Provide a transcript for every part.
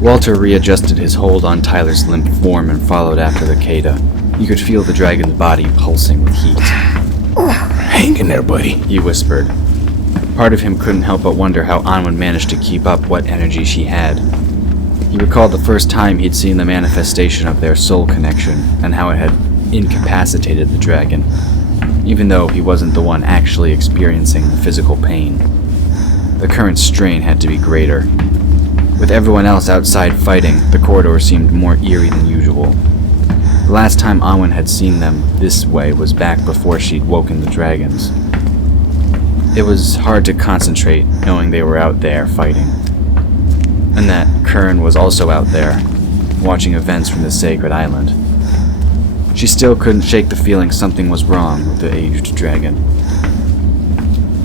Walter readjusted his hold on Tyler's limp form and followed after the Kaida. You could feel the dragon's body pulsing with heat. Hang in there, buddy, he whispered. Part of him couldn't help but wonder how Anwen managed to keep up what energy she had. He recalled the first time he'd seen the manifestation of their soul connection, and how it had incapacitated the dragon, even though he wasn't the one actually experiencing the physical pain. The current strain had to be greater. With everyone else outside fighting, the corridor seemed more eerie than usual. The last time Anwen had seen them this way was back before she'd woken the dragons. It was hard to concentrate knowing they were out there fighting. And that Kern was also out there, watching events from the sacred island. She still couldn't shake the feeling something was wrong with the aged dragon.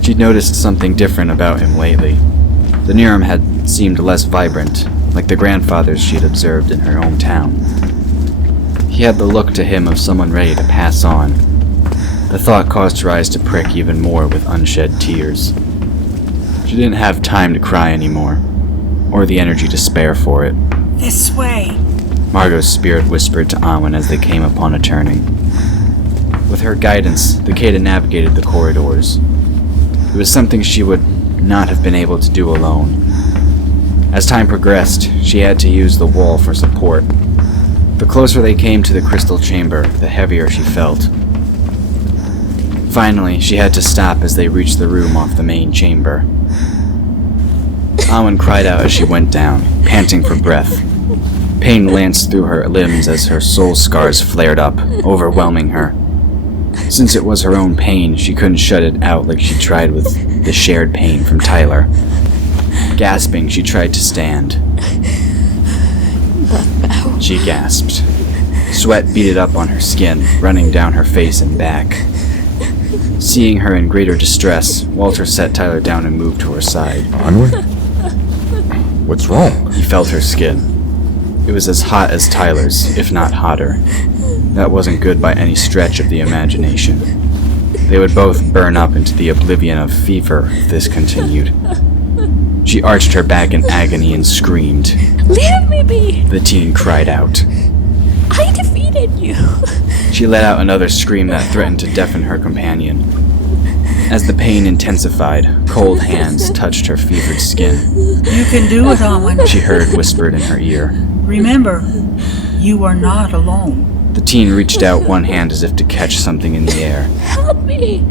She'd noticed something different about him lately. The Niram had seemed less vibrant, like the grandfathers she'd observed in her hometown. He had the look to him of someone ready to pass on. The thought caused her eyes to prick even more with unshed tears. She didn't have time to cry anymore, or the energy to spare for it. This way, Margo's spirit whispered to Anwen as they came upon a turning. With her guidance, the Kaida navigated the corridors. It was something she would not have been able to do alone. As time progressed, she had to use the wall for support. The closer they came to the crystal chamber, the heavier she felt. Finally, she had to stop as they reached the room off the main chamber. Anwen cried out as she went down, panting for breath. Pain lanced through her limbs as her soul scars flared up, overwhelming her. Since it was her own pain, she couldn't shut it out like she tried with the shared pain from Tyler. Gasping, she tried to stand. She gasped. Sweat beaded up on her skin, running down her face and back. Seeing her in greater distress, Walter set Tyler down and moved to her side. Anwen? What's wrong? He felt her skin. It was as hot as Tyler's, if not hotter. That wasn't good by any stretch of the imagination. They would both burn up into the oblivion of fever if this continued. She arched her back in agony and screamed. Leave me be! The teen cried out. I defeated you! She let out another scream that threatened to deafen her companion. As the pain intensified, cold hands touched her fevered skin. You can do it, Anwen. She heard whispered in her ear. Remember, you are not alone. The teen reached out one hand as if to catch something in the air. Help me!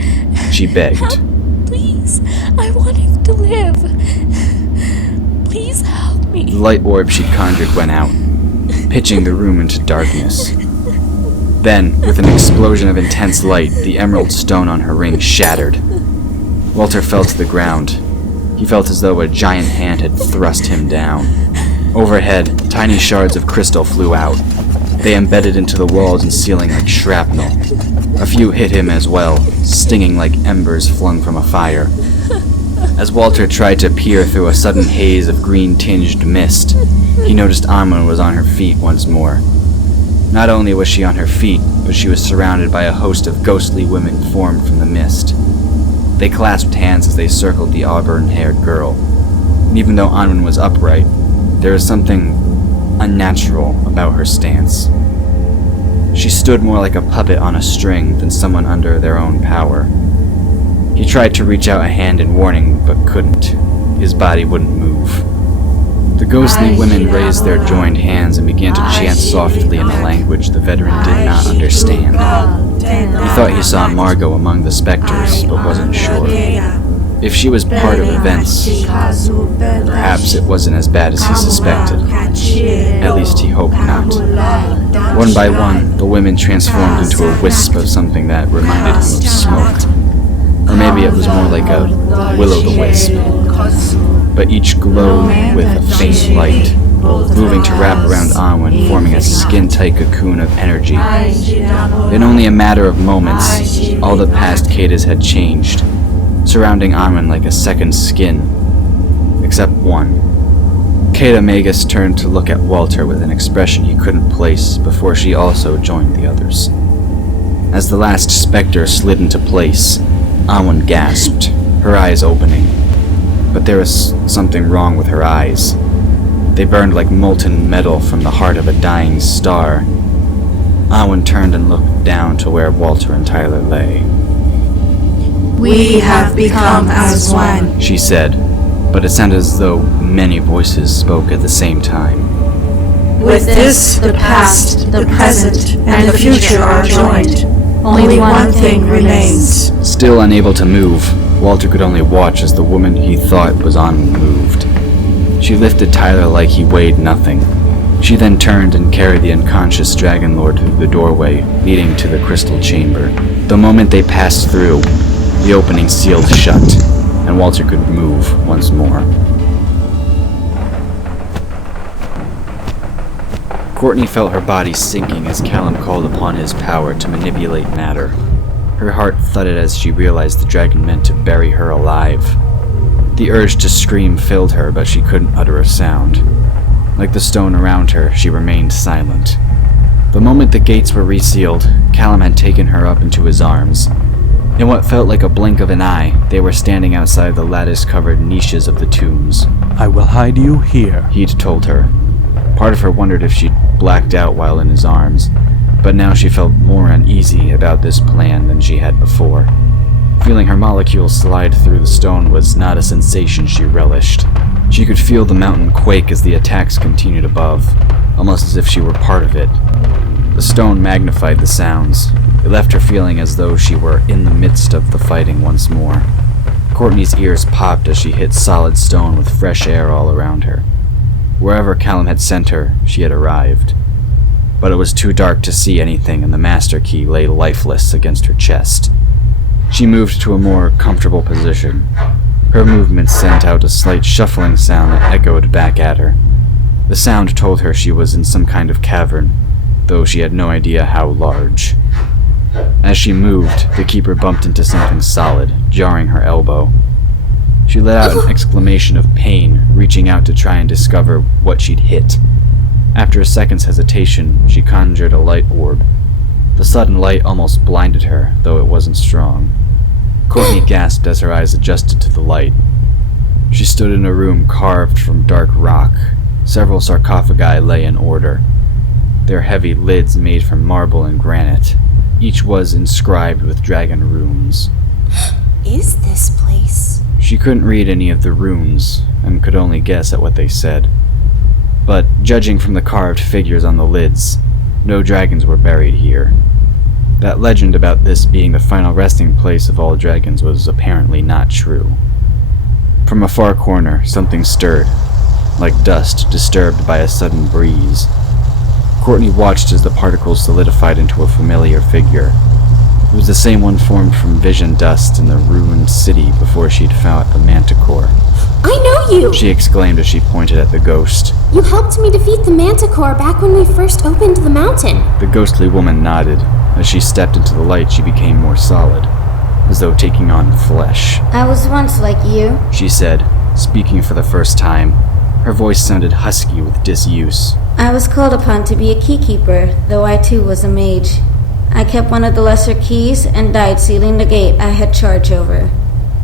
She begged. Help, please, I want him to live. Please help me. The light orb she'd conjured went out, pitching the room into darkness. Then, with an explosion of intense light, the emerald stone on her ring shattered. Walter fell to the ground. He felt as though a giant hand had thrust him down. Overhead, tiny shards of crystal flew out. They embedded into the walls and ceiling like shrapnel. A few hit him as well, stinging like embers flung from a fire. As Walter tried to peer through a sudden haze of green-tinged mist, he noticed Anwen was on her feet once more. Not only was she on her feet, but she was surrounded by a host of ghostly women formed from the mist. They clasped hands as they circled the auburn-haired girl. And even though Anwen was upright, there was something unnatural about her stance. She stood more like a puppet on a string than someone under their own power. He tried to reach out a hand in warning, but couldn't. His body wouldn't move. The ghostly women raised their joined hands and began to chant softly in a language the veteran did not understand. He thought he saw Margo among the specters, but wasn't sure. If she was part of events, perhaps it wasn't as bad as he suspected. At least he hoped not. One by one, the women transformed into a wisp of something that reminded him of smoke. Or maybe it was more like a will-o'-the-wisp. But each glowed with a faint light, moving to wrap around Anwen, forming a skin-tight cocoon of energy. In only a matter of moments, all the past Kaidas had changed, surrounding Anwen like a second skin. Except one. Kaida Magus turned to look at Walter with an expression he couldn't place before she also joined the others. As the last specter slid into place, Anwen gasped, her eyes opening. But there was something wrong with her eyes. They burned like molten metal from the heart of a dying star. Anwen turned and looked down to where Walter and Tyler lay. We have become as one, she said, but it sounded as though many voices spoke at the same time. With this, the past, the present, and the future are joined. Only one thing remains. Still unable to move, Walter could only watch as the woman he thought was unmoved. She lifted Tyler like he weighed nothing. She then turned and carried the unconscious Dragon Lord through the doorway leading to the crystal chamber. The moment they passed through, the opening sealed shut, and Walter could move once more. Courtney felt her body sinking as Callum called upon his power to manipulate matter. Her heart thudded as she realized the dragon meant to bury her alive. The urge to scream filled her, but she couldn't utter a sound. Like the stone around her, she remained silent. The moment the gates were resealed, Callum had taken her up into his arms. In what felt like a blink of an eye, they were standing outside the lattice-covered niches of the tombs. I will hide you here, he'd told her. Part of her wondered if she'd blacked out while in his arms, but now she felt more uneasy about this plan than she had before. Feeling her molecules slide through the stone was not a sensation she relished. She could feel the mountain quake as the attacks continued above, almost as if she were part of it. The stone magnified the sounds. It left her feeling as though she were in the midst of the fighting once more. Courtney's ears popped as she hit solid stone with fresh air all around her. Wherever Callum had sent her, she had arrived. But it was too dark to see anything, and the master key lay lifeless against her chest. She moved to a more comfortable position. Her movements sent out a slight shuffling sound that echoed back at her. The sound told her she was in some kind of cavern, though she had no idea how large. As she moved, the keeper bumped into something solid, jarring her elbow. She let out an exclamation of pain, reaching out to try and discover what she'd hit. After a second's hesitation, she conjured a light orb. The sudden light almost blinded her, though it wasn't strong. Courtney gasped as her eyes adjusted to the light. She stood in a room carved from dark rock. Several sarcophagi lay in order, their heavy lids made from marble and granite. Each was inscribed with dragon runes. Is this place? She couldn't read any of the runes, and could only guess at what they said. But, judging from the carved figures on the lids, no dragons were buried here. That legend about this being the final resting place of all dragons was apparently not true. From a far corner, something stirred, like dust disturbed by a sudden breeze. Courtney watched as the particles solidified into a familiar figure. It was the same one formed from vision dust in the ruined city before she'd found the Manticore. I know you! She exclaimed as she pointed at the ghost. You helped me defeat the Manticore back when we first opened the mountain. The ghostly woman nodded. As she stepped into the light, she became more solid, as though taking on flesh. I was once like you, she said, speaking for the first time. Her voice sounded husky with disuse. I was called upon to be a keykeeper, though I too was a mage. I kept one of the lesser keys and died sealing the gate I had charge over.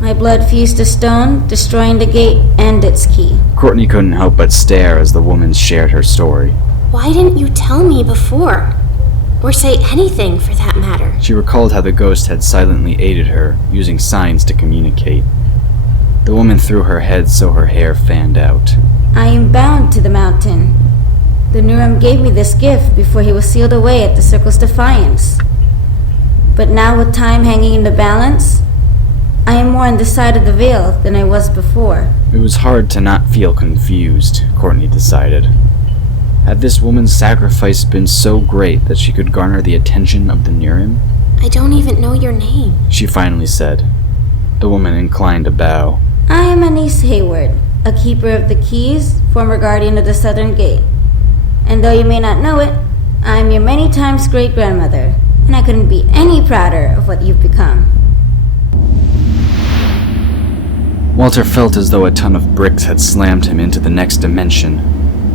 My blood fused to stone, destroying the gate and its key. Courtney couldn't help but stare as the woman shared her story. Why didn't you tell me before? Or say anything, for that matter? She recalled how the ghost had silently aided her, using signs to communicate. The woman threw her head so her hair fanned out. I am bound to the mountain. The Nurum gave me this gift before he was sealed away at the Circle's Defiance. But now with time hanging in the balance, I am more on the side of the veil than I was before. It was hard to not feel confused, Courtney decided. Had this woman's sacrifice been so great that she could garner the attention of the Nurum? I don't even know your name, she finally said. The woman inclined a bow. I am Anise Hayward, a keeper of the keys, former guardian of the Southern Gate. And though you may not know it, I am your many times great-grandmother, and I couldn't be any prouder of what you've become. Walter felt as though a ton of bricks had slammed him into the next dimension.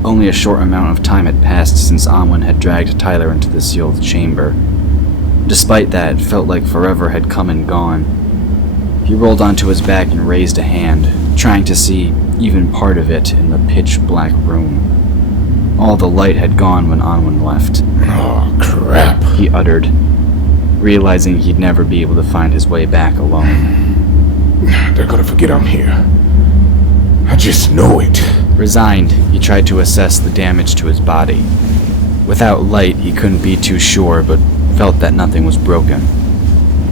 Only a short amount of time had passed since Anwen had dragged Tyler into the sealed chamber. Despite that, it felt like forever had come and gone. He rolled onto his back and raised a hand, trying to see even part of it in the pitch-black room. All the light had gone when Anwen left. Oh, crap. He uttered, realizing he'd never be able to find his way back alone. They're gonna forget I'm here. I just know it. Resigned, he tried to assess the damage to his body. Without light, he couldn't be too sure, but felt that nothing was broken.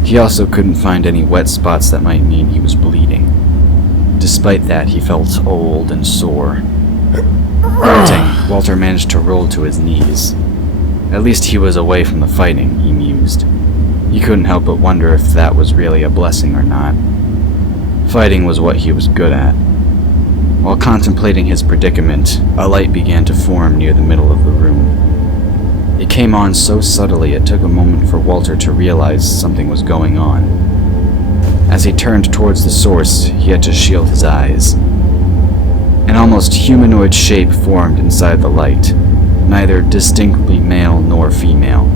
He also couldn't find any wet spots that might mean he was bleeding. Despite that, he felt old and sore. Grunting, Walter managed to roll to his knees. At least he was away from the fighting, he mused. He couldn't help but wonder if that was really a blessing or not. Fighting was what he was good at. While contemplating his predicament, a light began to form near the middle of the room. It came on so subtly it took a moment for Walter to realize something was going on. As he turned towards the source, he had to shield his eyes. An almost humanoid shape formed inside the light, neither distinctly male nor female.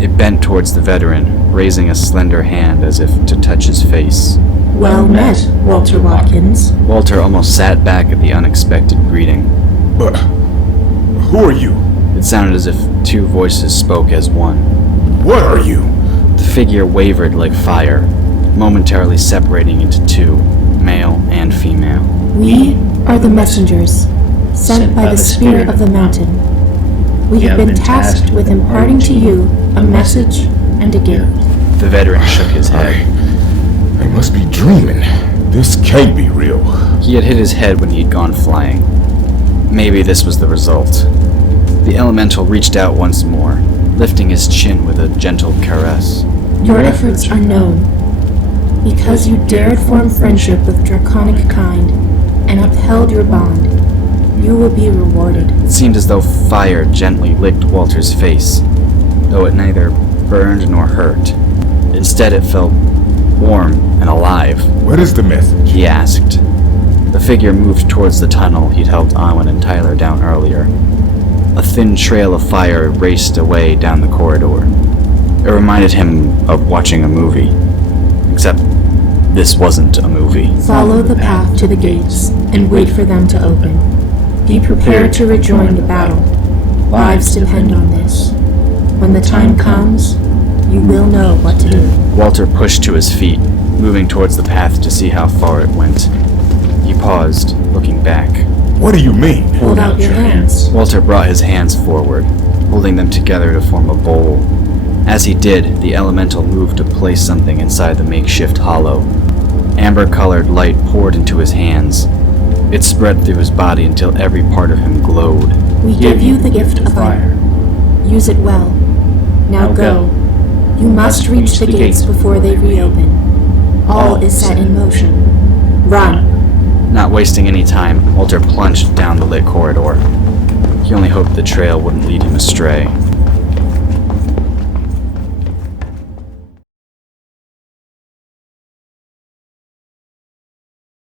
It bent towards the veteran, raising a slender hand as if to touch his face. Well met, Walter Watkins. Walter almost sat back at the unexpected greeting. But who are you? It sounded as if two voices spoke as one. What are you? The figure wavered like fire, momentarily separating into two, male and female. We are the messengers, sent by the spirit of the mountain. We have been tasked with imparting to you a message and a gift. The veteran shook his head. I must be dreaming. This can't be real. He had hit his head when he'd gone flying. Maybe this was the result. The elemental reached out once more, lifting his chin with a gentle caress. Your efforts are known. Because you dared form friendship with draconic kind and upheld your bond, you will be rewarded. It seemed as though fire gently licked Walter's face, though it neither burned nor hurt. Instead, it felt warm and alive. What is the message? He asked. The figure moved towards the tunnel he'd helped Anwen and Tyler down earlier. A thin trail of fire raced away down the corridor. It reminded him of watching a movie. Except this wasn't a movie. Follow the path to the gates and wait for them to open. Be prepared to rejoin the battle. Lives depend on this. When the time comes, you will know what to do. Walter pushed to his feet, moving towards the path to see how far it went. He paused, looking back. What do you mean? Hold out your hands. Walter brought his hands forward, holding them together to form a bowl. As he did, the elemental moved to place something inside the makeshift hollow. Amber-colored light poured into his hands. It spread through his body until every part of him glowed. We give you the gift of fire. Use it well. Now go. You must reach the gates before they reopen. All is set in motion. Run. Not wasting any time, Walter plunged down the lit corridor. He only hoped the trail wouldn't lead him astray.